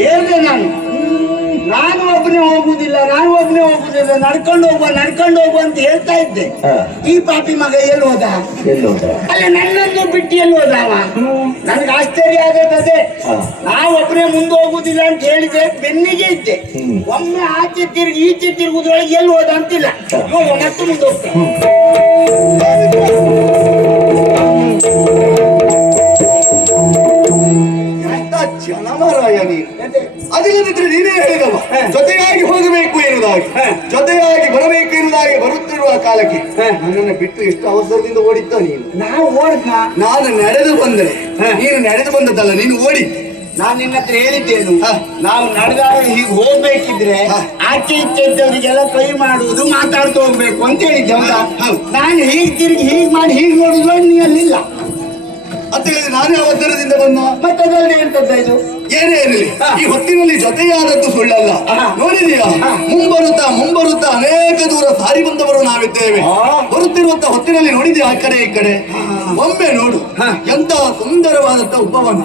ಹೇಳಿದೆ ನಾನು ಒಬ್ಬನೇ ಹೋಗುದಿಲ್ಲ ನಡ್ಕೊಂಡು ಹೋಗುವ ಅಂತ ಹೇಳ್ತಾ ಇದ್ದೆ. ಈ ಪಾಪಿ ಮಗ ಎಲ್ಲಿ ಹೋದ? ಅಲ್ಲ ನನ್ನನ್ನು ಬಿಟ್ಟು ಎಲ್ಲಿ ಹೋದ ಅವ? ನನ್ಗೆ ಆಶ್ಚರ್ಯ ಆಗತ್ತದೆ. ನಾವು ಒಬ್ಬನೇ ಮುಂದೆ ಹೋಗುದಿಲ್ಲ ಅಂತ ಹೇಳಿದೆ, ಬೆನ್ನಿಗೆ ಇದ್ದೆ. ಒಮ್ಮೆ ಆಚೆ ತಿರುಗಿ ಈಚೆ ತಿರುಗುದ್ರೊಳಗೆ ಎಲ್ಲಿ ಹೋದ ಅಂತಿಲ್ಲ. ಮತ್ತೆ ಮುಂದೆ ಹೋಗ್ತೇನೆ. ಜನಮರಾಯ ನೀನು ಅದಿಲ್ಲದಿದ್ರೆ ನೀನೇ ಹೇಳಿದವ ಜೊತೆಯಾಗಿ ಹೋಗಬೇಕು ಎನ್ನುವುದಾಗಿ, ಜೊತೆಯಾಗಿ ಬರಬೇಕು ಎನ್ನುವುದಾಗಿ ಬರುತ್ತಿರುವ ಕಾಲಕ್ಕೆ ನನ್ನನ್ನು ಬಿಟ್ಟು ಎಷ್ಟು ಅವಸರದಿಂದ ಓಡಿದ್ದ ನೀನು. ನಾವು ಓಡಿದ್ನ? ನಾನು ನಡೆದು ಬಂದರೆ ನೀನು ನಡೆದು ಬಂದದ್ದಲ್ಲ, ನೀನು ಓಡಿ. ನಾನು ನಿನ್ನ ಹತ್ರ ಹೇಳಿದ್ದೇನು, ನಾವು ನಡೆದಾಗ ಹೀಗೆ ಹೋಗ್ಬೇಕಿದ್ರೆ ಆಚೆ ಈಚೆ ಇದ್ದವರಿಗೆಲ್ಲ ಕೈ ಮಾಡುವುದು, ಮಾತಾಡ್ತಾ ಹೋಗ್ಬೇಕು ಅಂತ ಹೇಳಿದ್ದೆ. ಹೌದಾ? ನಾನು ಹೀಗೆ ತಿರುಗಿ ಹೀಗೆ ಮಾಡಿ ಹೀಗೆ ನೋಡಿದ್ರು ನೀ ಅಲ್ಲಿಲ್ಲ ಅಂತ ಹೇಳಿದ್ರೆ ನಾನೇ ಅವಸರದಿಂದ ಬಂದ. ಮತ್ತೆ ಅದರಲ್ಲಿ ಎಂತದ್ದ ಇದು? ಏನೇ ಇರಲಿ, ಈ ಹೊತ್ತಿನಲ್ಲಿ ಜೊತೆಯಾದದ್ದು ಸುಳ್ಳಲ್ಲ. ನೋಡಿದೀಯಾ, ಮುಂಬರುತ್ತಾ ಅನೇಕ ದೂರ ಸಾರಿ ಬಂದವರು ನಾವಿದ್ದೇವೆ. ಬರುತ್ತಿರುವಂತ ಹೊತ್ತಿನಲ್ಲಿ ನೋಡಿದೀಯಾ ಆ ಕಡೆ ಈ ಕಡೆ? ಒಮ್ಮೆ ನೋಡು, ಎಂತ ಸುಂದರವಾದಂತ ಉಪವನ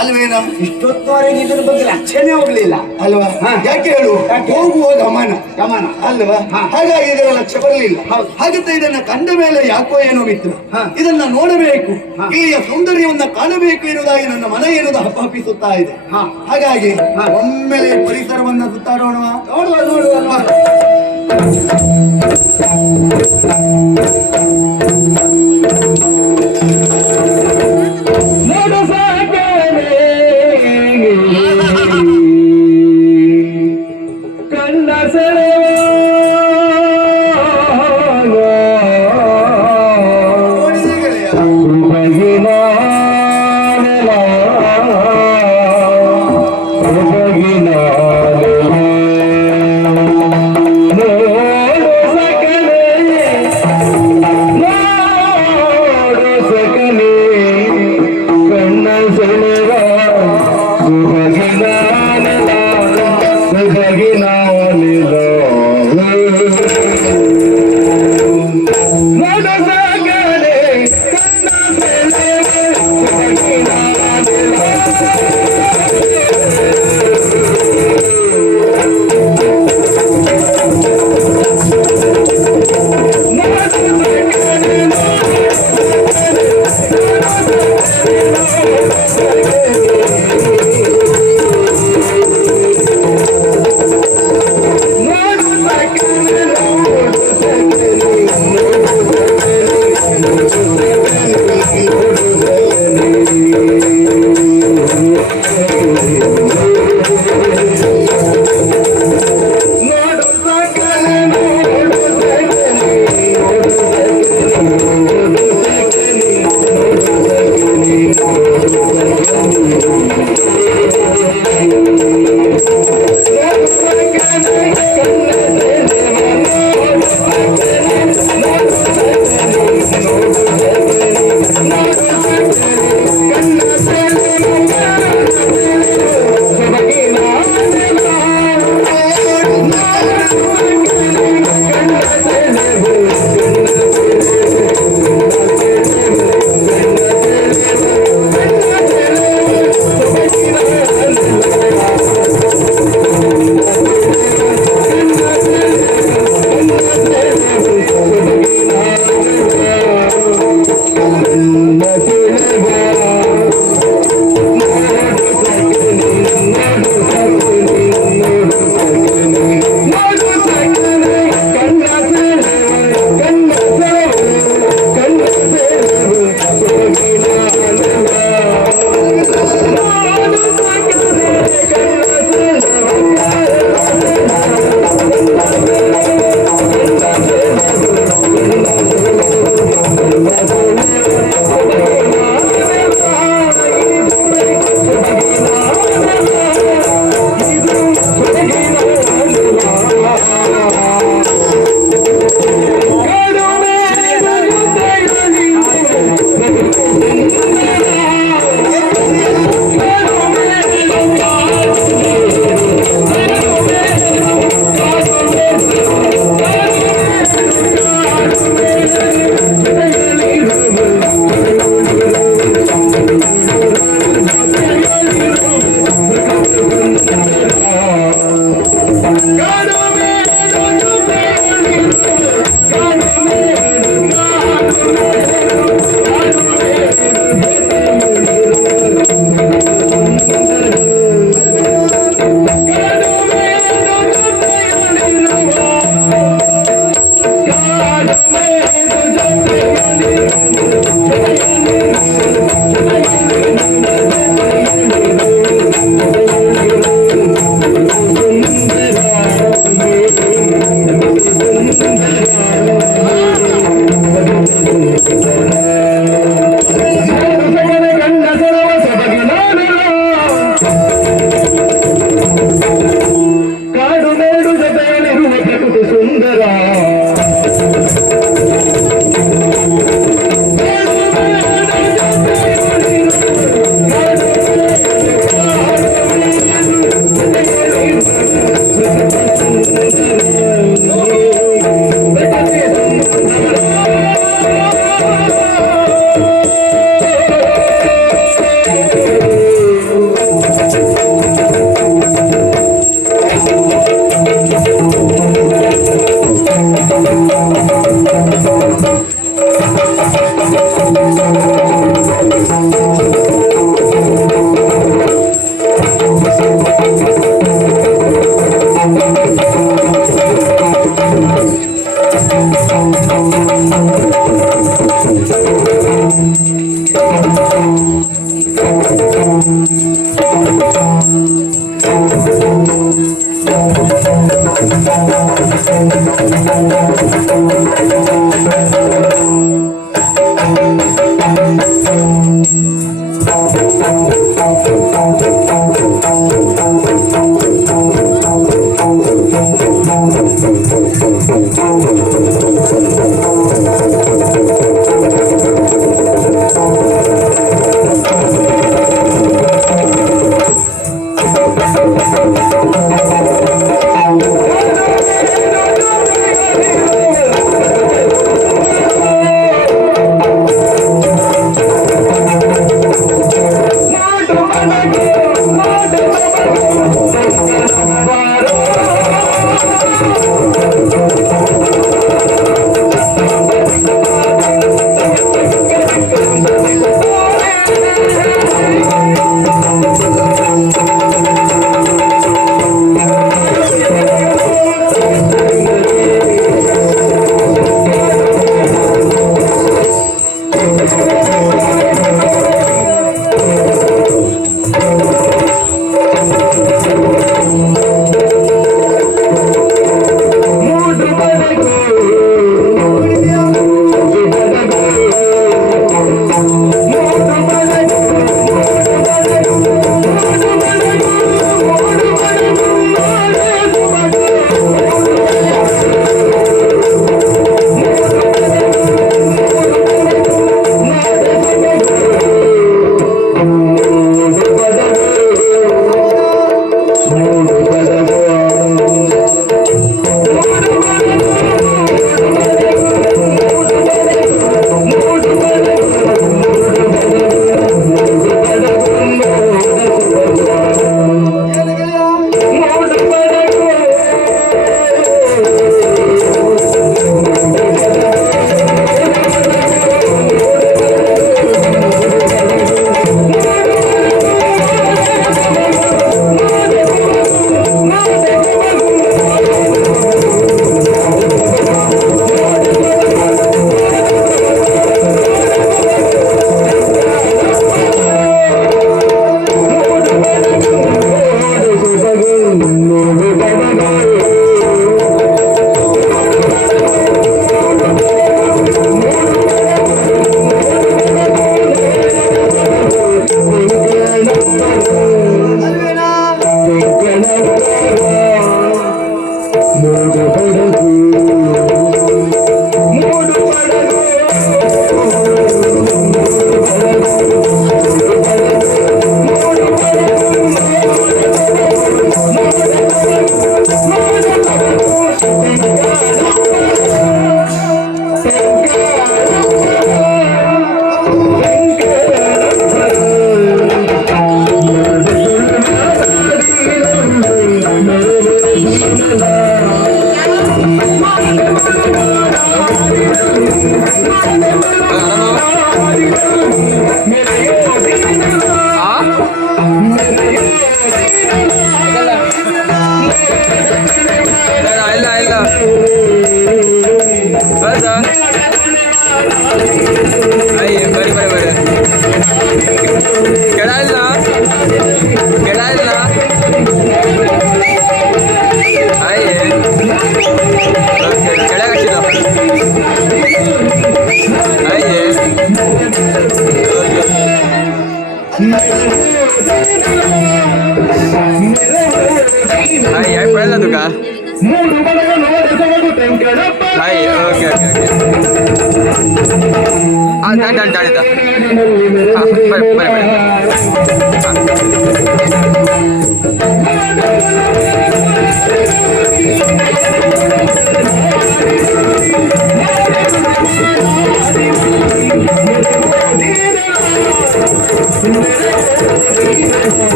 ಅಲ್ವೇನ? ಇಷ್ಟೊತ್ತವರೆಗೆ ಇದ್ರ ಬಗ್ಗೆ ಲಕ್ಷಣೆ ಹೋಗ್ಲಿಲ್ಲ ಅಲ್ವಾ? ಯಾಕೆ ಹೇಳು, ಹೋಗುವ ಗಮನ ಅಲ್ವಾ? ಹಾಗಾಗಿ ಇದರ ಲಕ್ಷ್ಯ ಬರಲಿಲ್ಲ. ಹಾಗಂತ ಇದನ್ನ ಕಂಡ ಮೇಲೆ ಯಾಕೋ ಏನೋ ಮಿತ್ರ, ಇದನ್ನ ನೋಡಬೇಕು, ಇಲ್ಲಿಯ ಸೌಂದರ್ಯವನ್ನ ಕಾಣಬೇಕು ಎನ್ನುವುದಾಗಿ ನನ್ನ ಮನ ಎನ್ನುವುದು ಹಪ್ಪಿಸುತ್ತಾ ಇದೆ. ಹಾಗಾಗಿ ಒಮ್ಮೆಲೆ ಪರಿಸರವನ್ನ ಸುತ್ತಾಡೋಣ. ನೋಡುವ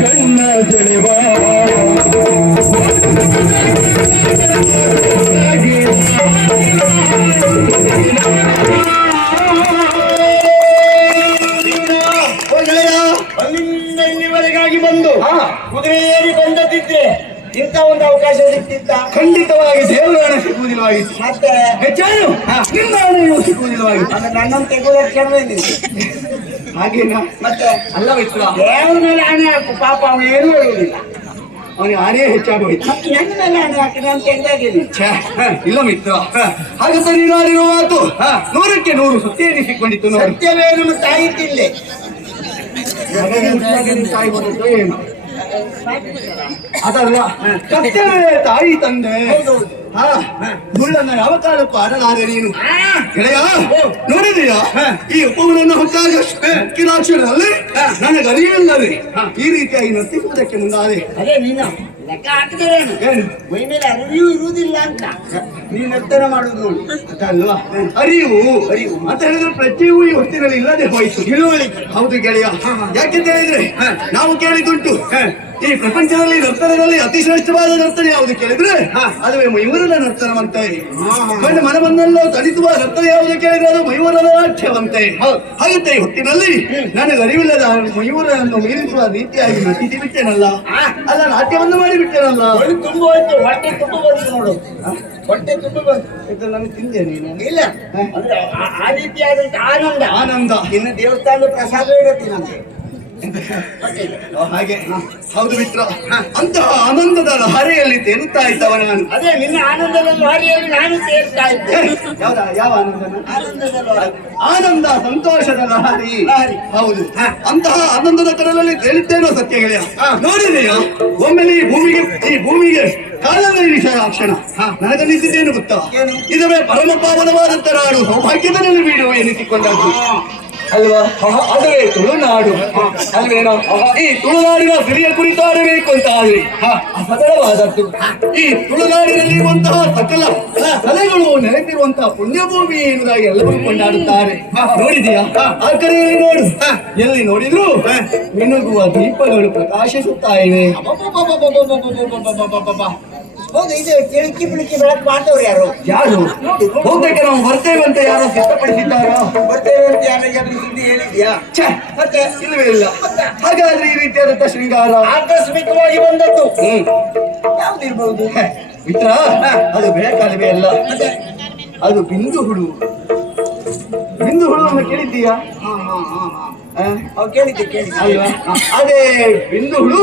ಕಣ್ಣ ಸೆಳೆವಾ ಅಲ್ಲಿಂದ ಇಲ್ಲಿವರೆಗಾಗಿ ಬಂದು ಕುದುರೆ ಏರಿ ಬಂದದ್ದಿದ್ರೆ ಇಂಥ ಒಂದು ಅವಕಾಶ ಸಿಕ್ತಿತ್ತ? ಖಂಡಿತವಾಗಿ ದೇವರ ಹಣ ಸಿಗುವುದಿಲ್ಲವಾಗಿತ್ತು. ಮತ್ತೆ ಹೆಚ್ಚಾನು ನಿನ್ನ ಹಣೆಯೂ ಸಿಗುವುದಿಲ್ಲವಾಗಿತ್ತು. ಅಂದ್ರೆ ನನ್ನನ್ನು ತೆಗೆದ ಕ್ಷಣವೇ ಹಾಗೇನಾ? ಮತ್ತೆ ಅಲ್ಲ ಮಿತ್ರ, ದೇವ್ರ ಮೇಲೆ ಹಣೆ ಹಾಕು, ಪಾಪ ಅವನು ಏನೂ ಹೇಳುವುದಿಲ್ಲ. ಅವನಿಗೆ ಹಣೆ ಹೆಚ್ಚಾಗೋಯ್ತು. ಮತ್ತೆ ನನ್ನ ಮೇಲೆ ಹಣೆ ಹಾಕಿ ನಾನು ತೆಗೆದಾಗಿದ್ದೀನಿ. ಇಲ್ಲ ಮಿತ್ರ, ಹಾಗಂತ ನೀನು ಆಡಿರುವ ಮಾತು 100ಕ್ಕೆ 100 ಸತ್ಯ ಎನಿಸಿಕೊಂಡಿತ್ತು. ನೋಡಿ, ಸತ್ಯವೇ ನಮ್ಮ ತಾಯಿ ತಿಲ್ಲೆ. ತಾಯಿ ಬಂದದ್ದು ಏನು ಅದಲ್ಲ, ಸತ್ಯವೇ ತಾಯಿ ತಂದೆ. ಮುಳ್ಳನ್ನ ಯಾವ ಕಾಲಕ್ಕೂ ಆಡಲಾರೆ ನೀನು ಗೆಳೆಯ. ನೋಡಿದೀಯ ಈ ಉಪವನ್ನು ಹೊಕ್ಕಾಗ ಕಿರಾಕ್ಷರದಲ್ಲಿ ನನಗೆ ಅರಿವಿಲ್ಲದೆ ಈ ರೀತಿಯಾಗಿ ನರ್ತಿಸುವುದಕ್ಕೆ ಮುಂದಾದೆ. ಅದೇ ನೀನು ಲೆಕ್ಕ ಹಾಕಿದರೇನು? ಏನು ಮೈ ಮೇಲೆ ಅರಿವು ಇರುವುದಿಲ್ಲ ಅಂತ ನೀನು ನರ್ತನ ಮಾಡುದು ನೋಡಿ. ಅದಲ್ವಾ ಅರಿವು ಅಂತ ಹೇಳಿದ್ರೆ ಪ್ರತಿಯೂ ಈ ಹೊತ್ತಿನಲ್ಲಿ ಇಲ್ಲದೆ ಹೋಯ್ತು. ತಿಳುವಳಿಕೆ. ಹೌದು ಗೆಳೆಯ. ಯಾಕೆಂತ ಹೇಳಿದ್ರೆ ನಾವು ಕೇಳಿದುಂಟು ಈ ಪ್ರಪಂಚದಲ್ಲಿ ನರ್ತನದಲ್ಲಿ ಅತಿ ಶ್ರೇಷ್ಠವಾದ ನರ್ತನ ಯಾವುದು ಕೇಳಿದ್ರೆ ಅದುವೇ ಮಯೂರನ ನರ್ತನವಂತೆ. ಕಂಡು ಮನವನ್ನೆಲ್ಲ ತಡಿಸುವ ನರ್ತನ ಯಾವುದು ಕೇಳಿದ್ರೆ ಅದು ಮಯೂರನ ನಾಟ್ಯವಂತೆ. ಹಾಗಂತೆ ಈ ಹೊತ್ತಿನಲ್ಲಿ ನನಗೆ ಅರಿವಿಲ್ಲದ ಮಯೂರನನ್ನು ಮೀರಿಸುವ ರೀತಿಯಾಗಿ ನಟಿಸಿ ಬಿಟ್ಟೇನಲ್ಲ, ಅಲ್ಲ ನಾಟ್ಯವನ್ನು ಮಾಡಿಬಿಟ್ಟೇನಲ್ಲ. ತುಂಬ ಹೋಯ್ತು, ಹೊಟ್ಟೆ ತುಂಬ ಬಂತು ನೋಡು. ಹೊಟ್ಟೆ ತುಂಬ ಬಂತು. ಇದು ನನಗೆ ತಿಂದೆ ನೀನು? ಇಲ್ಲ ಅಂದ್ರೆ ಆ ರೀತಿಯಾದಂತ ಆನಂದ ಆನಂದ ಇನ್ನು ದೇವಸ್ಥಾನದ ಪ್ರಸಾದವೇ ಇರುತ್ತೆ ನಮಗೆ. ಹಾಗೆ ಹೌದು ಮಿತ್ರ, ಅಂತಹ ಆನಂದದ ಲಹರಿಯಲ್ಲಿ ತೇಲುತ್ತಾ ಇದ್ದವ ನಾನು. ಅದೇ ನಿನ್ನ ಆನಂದದ ಲಹರಿಯಲ್ಲಿ ನಾನು ಸೇರ್ತಾ ಇದ್ದೆ. ಯಾವ ಆನಂದ? ಆನಂದದ ಲಹರಿ. ಆನಂದ ಸಂತೋಷದ ಲಹರಿ. ಹೌದು, ಅಂತಹ ಆನಂದದ ಕಡಲಲ್ಲಿ ತೇಲಿದ್ದೇನೋ ಸತ್ಯ ಗೆಳೆಯ. ನೋಡಿದೆಯಾ ಒಮ್ಮೆಲೆ ಈ ಭೂಮಿಗೆ ಕಾಲದ ಕ್ಷಣ ನನಗನ್ನಿಸಿದ್ದೇನು ಗೊತ್ತಾ? ಇದುವೇ ಪರಮ ಪಾವನವಾದಂತ ನಾಡು, ಸೌಭಾಗ್ಯದಲ್ಲಿ ಬೀಡುವ ಎನಿಸಿಕೊಂಡದ್ದು ಅಲ್ವಾ? ಅದುವೇ ತುಳುನಾಡು ಅಲ್ವೇನೋ? ಈ ತುಳುನಾಡಿನ ಸಿರಿಯ ಕುರಿತಾಡಬೇಕು ಅಂತ ಆದ್ರೆ ಸರಳವಾದದ್ದು. ಈ ತುಳುನಾಡಿನಲ್ಲಿರುವಂತಹ ಸಕಲ ಕಲೆಗಳು ನೆಲೆಸಿರುವಂತಹ ಪುಣ್ಯಭೂಮಿ ಎನ್ನುವುದಾಗಿ ಎಲ್ಲರೂ ಕೊಂಡಾಡುತ್ತಾರೆ. ನೋಡಿದೀಯಾ? ಆ ಕಡೆಯಲ್ಲಿ ನೋಡು, ಎಲ್ಲಿ ನೋಡಿದ್ರು ಮಿನುಗುವ ದೀಪಗಳು ಪ್ರಕಾಶಿಸುತ್ತಾ ಇವೆ. ಹೌದು, ಇದು ತಿಳುಕಿ ಬಿಳುಕಿ ಬೆಳಕು ಮಾಡ್ತವ್ರು ಯಾರು? ಬಹುತೇಕ ನಾವು ಬರ್ತೇವೆ ಅಂತ ಯಾರೋ ಸಿದ್ಧಪಡಿಸಿದ್ದಾರೋ? ಬರ್ತೇವೆ ಅಂತ ಯಾರಿಗಾದ್ರೂ ಸುದ್ದಿ ಹೇಳಿದ್ಯಾ? ಮತ್ತೆ ಇಲ್ಲವೇ ಇಲ್ಲ. ಹಾಗಾದ್ರೆ ಈ ರೀತಿಯಾದಂತ ಶೃಂಗಾರ ಆಕಸ್ಮಿಕವಾಗಿ ಬಂದದ್ದು ಯಾವ್ದಿರ್ಬಹುದು ಮಿತ್ರ? ಅದು ಬೆಳಕಾಲವೇ ಅಲ್ಲ, ಅದು ಬಿಂದು ಹುಳು. ಬಿಂದು ಹುಳುವನ್ನು ಕೇಳಿದ್ದೀಯಾ? ಕೇಳಿದ್ದೆ ಅಲ್ವಾ? ಅದೇ ಬಿಂದು ಹುಳು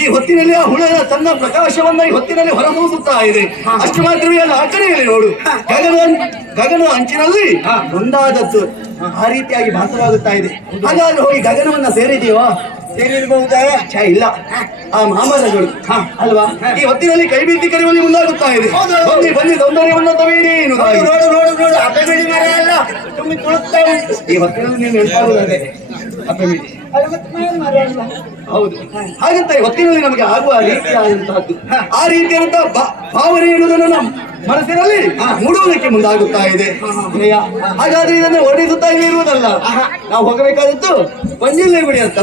ಈ ಹೊತ್ತಿನಲ್ಲಿ ಆ ಹುಳದ ತನ್ನ ಪ್ರಕಾಶವನ್ನ ಈ ಹೊತ್ತಿನಲ್ಲಿ ಹೊರಸೂಸುತ್ತಾ ಇದೆ. ಅಷ್ಟು ಮಾತ್ರವೇ ಅಲ್ಲ, ಆ ಕಡೆಯಲ್ಲಿ ನೋಡು, ಗಗನ ಅಂಚಿನಲ್ಲಿ ಒಂದಾದದ್ದು ಆ ರೀತಿಯಾಗಿ ಭಾಸವಾಗುತ್ತಾ ಇದೆ. ಹಾಗಾದ್ರೆ ಹೋಗಿ ಗಗನವನ್ನ ಸೇರಿದೀವಾ? ಸೇರಿರಬಹುದಾ? ಇಲ್ಲ, ಆ ಮಾಮರಗಳು ಅಲ್ವಾ ಈ ಹೊತ್ತಿನಲ್ಲಿ ಕೈ ಬೀಸಿ ಕರೆಯುವಲ್ಲಿ ಮುಂದಾಗುತ್ತಾ ಇದೆ. ಬನ್ನಿ ಬನ್ನಿ ಸೌಂದರ್ಯವನ್ನು ತವೀರಿ ಎನ್ನುವುದಾಗಿ. ನೋಡು ನೋಡು ನೋಡು, ಅಪೆಮಿಡಿ ಮರ ಅಲ್ಲ, ತುಂಬಿ ತುಳುಕ್ತಾ ಉಂಟು. ಈ ಹೊತ್ತಿನಲ್ಲಿ ನೀವು ನೆನಪಾಗುವುದೇ ಅಪೆಮಿಡಿ. ಹೌದು, ಹಾಗಂತ ಈ ಹೊತ್ತಿನಲ್ಲಿ ನಮಗೆ ಆಗುವ ರೀತಿಯಾದಂತಹದ್ದು ಆ ರೀತಿಯಾದಂತಹ ಭಾವನೆ ಎನ್ನುವುದನ್ನು ನಮ್ಮ ಮನಸ್ಸಿನಲ್ಲಿ ಮೂಡುವುದಕ್ಕೆ ಮುಂದಾಗುತ್ತಾ ಇದೆ. ಹಾಗಾದ್ರೆ ಇದನ್ನು ವರ್ಣಿಸುತ್ತಾ ಇರುವುದಲ್ಲ, ನಾವು ಹೋಗಬೇಕಾದದ್ದು ಪಂಜಿಲ್ಲೆ ಗುಡಿ ಅಂತ.